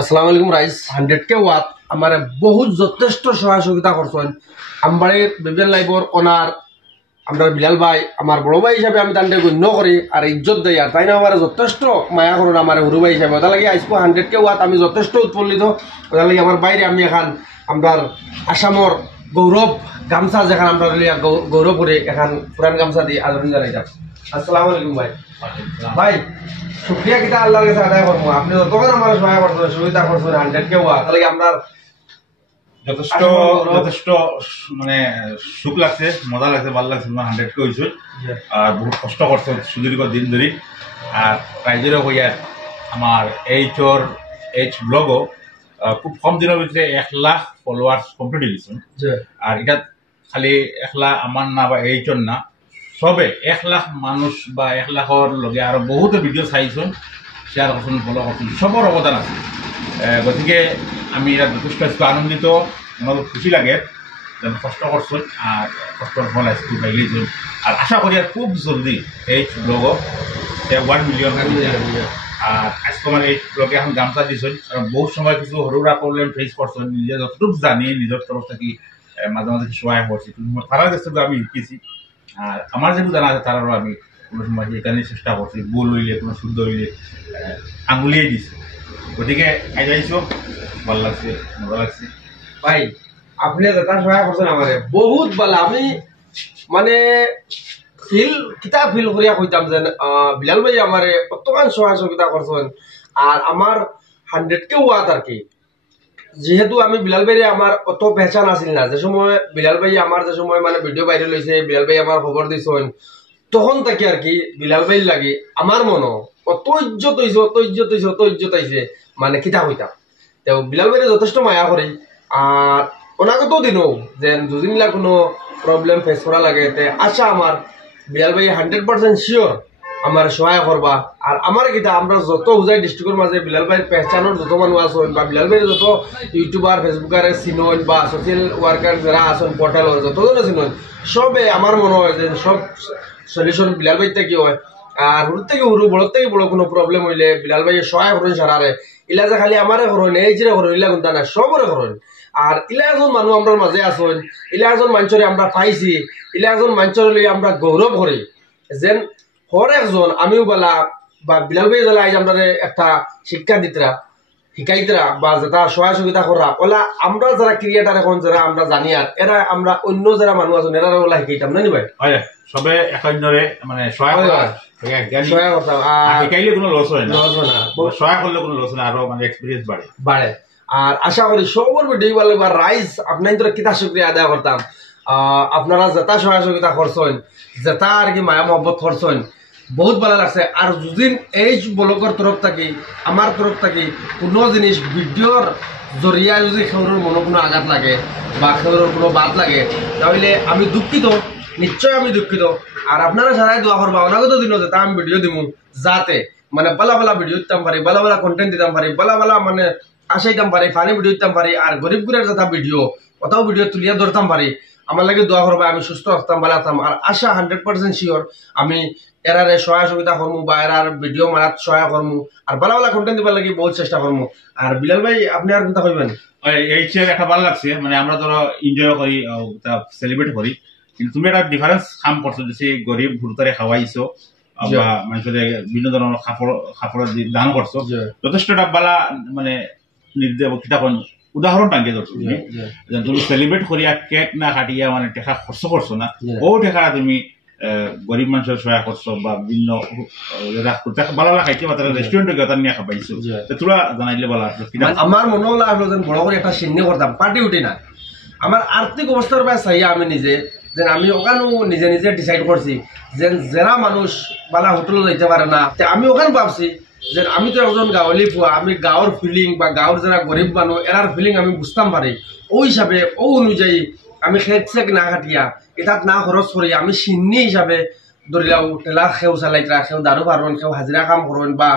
আসসালামু আলাইকুম rice 100K watt আমার বহুত যথেষ্ট সহযোগিতা করছেন আমার বিবিএন লাইভর ওনার আমরা বিলাল ভাই আমার বড় ভাই হিসাবে আমি তান্ডে গণ্য করি আর ইজ্জত দেই আর তাই না আমার যথেষ্ট মায়া করুন আমার হুরু ভাই হিসাবে ওটা লাগে আজকে 100K ওয়াট আমি যথেষ্ট উৎফুল্লিত ওটা লাগে আমার বাইরে আমি এখন আমরা আসামর গৌরব গামছা যেখানে আমরা গৌরব করে এখন পুরান গামছা দিয়ে আদরণ জানাইতাম। আসসালামু আলাইকুম ভাই। ভাই শুক্রিয়া কিতা আল্লাহর কাছে আদায় করবো আপনি যতক্ষণ আমার সহায় করছেন সুবিধা করছেন 100K ওয়াট তাহলে আপনার যথেষ্ট যথেষ্ট মানে সুখ লাগছে, মজা লাগছে, ভালো লাগছে। 100K হয়েছে আর বহুত কষ্ট করছে সুদীর্ঘ দিন ধরে। আর রাইজেরও হইয়া আমার এইচ ব্লগও খুব কম দিনের ভিতরে 1 লাখ ফলোয়ার্স কমপ্লিট হয়েছে। আর এটা খালি 1 লাখ আমার না বা এইচর না, সবে 1 লাখ মানুষ বা 1 লাখর লগে আরো বহুতো ভিডিও চাইছেন, শেয়ার করছেন, ফলো করছেন, সবর অবদান আছে। গতিকে আমি এটা যথেষ্ট আনন্দিত, আমার খুশি লাগে কষ্ট করছেন আর কষ্টর ফল আজকে পাইলেছেন। আর আশা করি আর খুব জলদি এই ব্লগও 1 মিলিয়ন। আর আজকে আমার এই ব্লগে এখন গামছা দিয়েছেন, কারণ বহু সময় কিছু সরুরা প্রবলেম ফেস করছেন, নিজে যতটুকু জানি নিজের তরফ থেকে মাঝে মাঝে সহায় করছি, তারা কাছ থেকে আমি শিখেছি। আর আমার যেটুকু জানা আছে তারারও আমি কোনো সময় এখানে চেষ্টা করছি, ভুল হইলে কোনো শুদ্ধ হইলে আঙুলিয়ে দিছি। গতিকে আইসো ভালো লাগছে, মজা লাগছে। ভাই আপনি যেটা সহায় করছেন আমারে বহুত ভালো। আমি মানে ফিল করিয়া কইতাম যে বিলাল ভাই আমারে কতক্ষণ সহযোগিতা করছেন। আর আমার 100K ওয়াট আর কি, যেহেতু আমি বিলাল ভাইরে আমার অত পেহচান আসিল না, যে সময় বিলাল ভাই আমার যে সময় মানে ভিডিও ভাইরাল হয়েছে, বিলাল ভাই আমার খবর দিয়েছেন, তখন থেকে আর কি বিলাল ভাই লাগে আমার মনো অত ইজ্জত হয়েছে মানে কিতা হইতাম। তো বিলাল ভাইরে যথেষ্ট মায়া করি। আর ওনাগত দিনও যে দুদিনলা কোনো প্রবলেম ফেস করা লাগে তে আশা আমার বিলাল ভাই 100% শিওর আমার সহায় করবা। আর আমার কিতা আমরা যত উজাই ডিস্ট্রিক্টের মাঝে বিলাল ভাইয়ের পেহচানোর যত মানুষ আছেন বা বিলাল ভাইয়ের যত ইউটিউবার ফেসবুকারে চিনন বা সোশ্যাল ওয়ার্কার যারা আছেন পোর্টালর যতজনে চিনন, সবে আমার মনে হয় যে সব সলিউশন বিলাল ভাই থেকে হয়। আর হুর থেকে হুরু বড় থেকে বড় কোনো প্রবলেম হইলে বিলাল ভাই সহায় করেন সারারে। ইলা যে খালি আমারে করেন এই যে করেন ইলা কোনটা না, সবরে করেন। আর ইলা একজন মানুষ আমরা মাঝে আসেন, ইলা একজন মানুষরে আমরা পাইছি, ইলা একজন মানুষের লই আমরা গৌরব করি যেন হর একজন আমিও বলা বা বিলাল ভাই জ্বালা আজ আমরা একটা শিক্ষা দিতরা শিখাইতরা বা যেটা সহযোগিতা করা ওলা আমরা যারা ক্রিয়েটার এখন যারা আমরা জানি আর এরা আমরা অন্য যারা মানুষ আছেন এরা ওলা শিখাইতাম না নি ভাই। সবে একজনে মানে সহায় করতাম, শিখাইলে কোনো লস হয় না, সহায় করলে কোনো লস না, আরো মানে এক্সপিরিয়েন্স বাড়ে। আর আশা করি সবর ভিডিও ভালো লাগবে। রাইজ আপনার তো কিতা শুক্রিয়া আদায় করতাম, আপনারা যেটা সহযোগিতা করছেন, যেটা আর কি মায়া মহব্বত করছেন, বহুত ভালো লাগছে। আর যদি এই ব্লগের তরফ থাকি আমার তরফ থাকি কোনো জিনিস ভিডিওর জরিয়ায় যদি খেউরের মনে কোনো আঘাত লাগে বা খেউরের কোনো বাদ লাগে তাহলে আমি দুঃখিত, নিশ্চয় আমি দুঃখিত। আর আপনারা সারাই দোয়া করবা অনাগত দিনও যেটা আমি ভিডিও দিব যাতে মানে বালা বালা ভিডিও দিতাম পারি, বালা বালা কন্টেন্ট দিতাম পারি, বালা বালা মানে আসাইতাম পারি, ফানি ভিডিও দিতাম পারি। আর গরিব গুড়ের যেটা ভিডিও কোথাও ভিডিও তুলিয়া ধরতাম পারি, আমার লাগে দোয়া করবা, আমি সুস্থ থাকতাম, ভালো থাকতাম। আর আশা 100% শিওর আমি এরারে সহযোগিতা করবো বা এরার ভিডিও মারাত সহায় করবো আর ভালো ভালো কন্টেন্ট দিবার লাগে বহুত চেষ্টা করবো। আর বিলাল ভাই আপনি আর কোনটা কইবেন? এই একটা ভালো লাগছে, মানে আমরা ধরো এনজয় করি, সেলিব্রেট করি, কিন্তু তুমি একটা ডিফারেন্স কাম করছো, যে গরিব ভুলতারে খাওয়াইছো বা মানুষের বিভিন্ন ধরনের খাপড় দান করছো, যথেষ্ট একটা বালা মানে নির্দেশ কিতাপন উদাহরণ টাঙ্গে ধরছো। তুমি সেলিব্রেট করিয়া কেক না কাটিয়া মানে টেকা খরচ করছো না, ও টেকা তুমি গরিব মানুষের সহায় করছো বা বিভিন্ন ভালো লাগাইছে বা তারা রেস্টুরেন্টে গিয়ে নিয়ে খাবাইছো, তোরা জানাইলে ভালো আসলো। আমার মনে হলো আসলো যেন বড় করে একটা সিন্নি করতাম, পার্টি উঠি না। আমার আর্থিক অবস্থার পায় চাইয়া আমি নিজে যে আমি ওখানেও নিজে নিজে ডিসাইড করছি যে যারা মানুষ বালা হোটেলে যাইতে পারে না, আমি ওখানে ভাবছি যে আমি তো একজন গাঁৱলী ফুয়া, আমি গাঁৱৰ ফিলিং বা গাঁৱৰ যারা গরিব মানুষ এরার ফিলিং আমি বুঝতাম পারি। ওই হিসাবে ও অনুযায়ী আমি খেত চেক না কাটিয়া এটাত না খরচ করি আমি সিন্নি হিসাবে ধরিলাও ঠেলা খেউ চালাইতরা, খেউ দারু পারবেন, খেউ হাজিরা কাম করবেন বা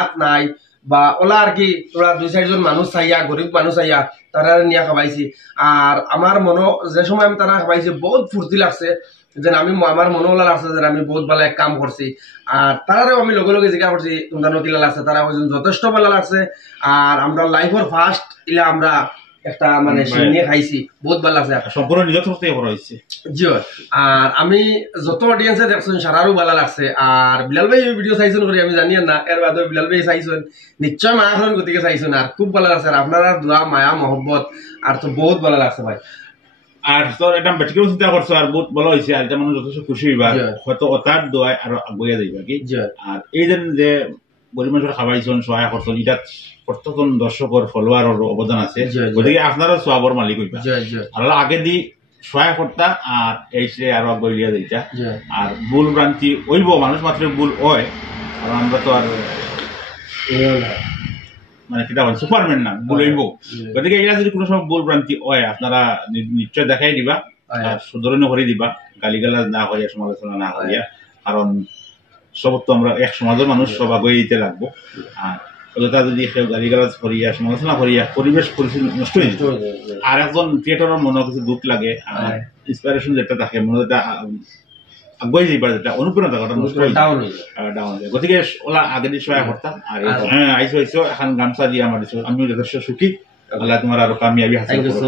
আত নাই বা ওলা আর কি তোরা 2-4জন মানুষ চাইয়া গরিব মানুষ চাইয়া তারা নিয়ে খাবাইছি। আর আমার মনে যে সময় আমি তারা খাবাইছি বহুত ফুর্তি লাগছে, যে আমি আমার মনোবল আছে যে আমি বহুত ভালো এক কাম করছি আর তারাও আমি লগে লগে জিজ্ঞাসা করছি তোমরা নকিলা লাগছে তারা যথেষ্ট ভালো লাগছে আর আমরা লাইফের ফার্স্ট ইলা আমরা একটা মানে নিয়ে খাইছি বহুত ভালো লাগছে সম্পূর্ণ নিজের থেকে করা হয়েছে জি আর আমি যত অডিয়েন্সে দেখছেন সারারও ভালো লাগছে আর বিলাল ভাই ভিডিও চাইছেন করি আমি জানি না এর বাদে বিলাল ভাই চাইছেন নিশ্চয় মায়া করেন গতিকে চাইছেন আর খুব ভালো লাগছে আর আপনারা দোয়া মায়া মহব্বত আর তো বহুত ভালো লাগছে ভাই আর তোর একটা বেটিকেও চিন্তা করছো আর বহুত ভালো হয়েছে আর যেমন যথেষ্ট খুশি হইবা হয়তো তার দোয়ায় আরো আগুয়া যাইবা কি আর এই যে গরিব মানুষের খাবাইছেন সহায় করছেন এটা প্রত্যেকজন দর্শকের ফলোয়ারের অবদান আছে গতিকে আপনারও সওয়াবের মালিক হইবা আর আগে দি সহায় করতা আর এই সে আরো আগুয়া যাইতা আর ভুল ভ্রান্তি হইব মানুষ মাত্র ভুল হয় আর আমরা তো আর মানে কিটা হয় সুপারম্যান না ভুল হইব গতিকে এরা যদি কোনো সময় ভুল ভ্রান্তি হয় আপনারা নিশ্চয় দেখাই দিবা আর শুধরণীয় করে দিবা গালিগালাজ না করিয়া সমালোচনা না করিয়া কারণ সব তো আমরা এক সমাজের মানুষ সব আগুয়ে দিতে লাগবো আর অযথা যদি কেউ গালিগালাজ করিয়া সমালোচনা করিয়া পরিবেশ পরিস্থিতি নষ্ট হয়ে যেত আর একজন ক্রিয়েটরের মনে কিছু দুঃখ লাগে আর ইন্সপিরেশন যেটা থাকে মনে যেটা আগুয়ে যাইবার যেটা অনুপ্রেরণা থাকাটা নষ্ট হয়ে ডাউন যায় গতিকে ওলা আগে দিয়ে সহায় করতাম আর হ্যাঁ আইসো এখন গামছা দিয়ে আমার দিছো আমিও যথেষ্ট সুখী আল্লাহ তোমার আরো কামিয়াবি হাসিল করো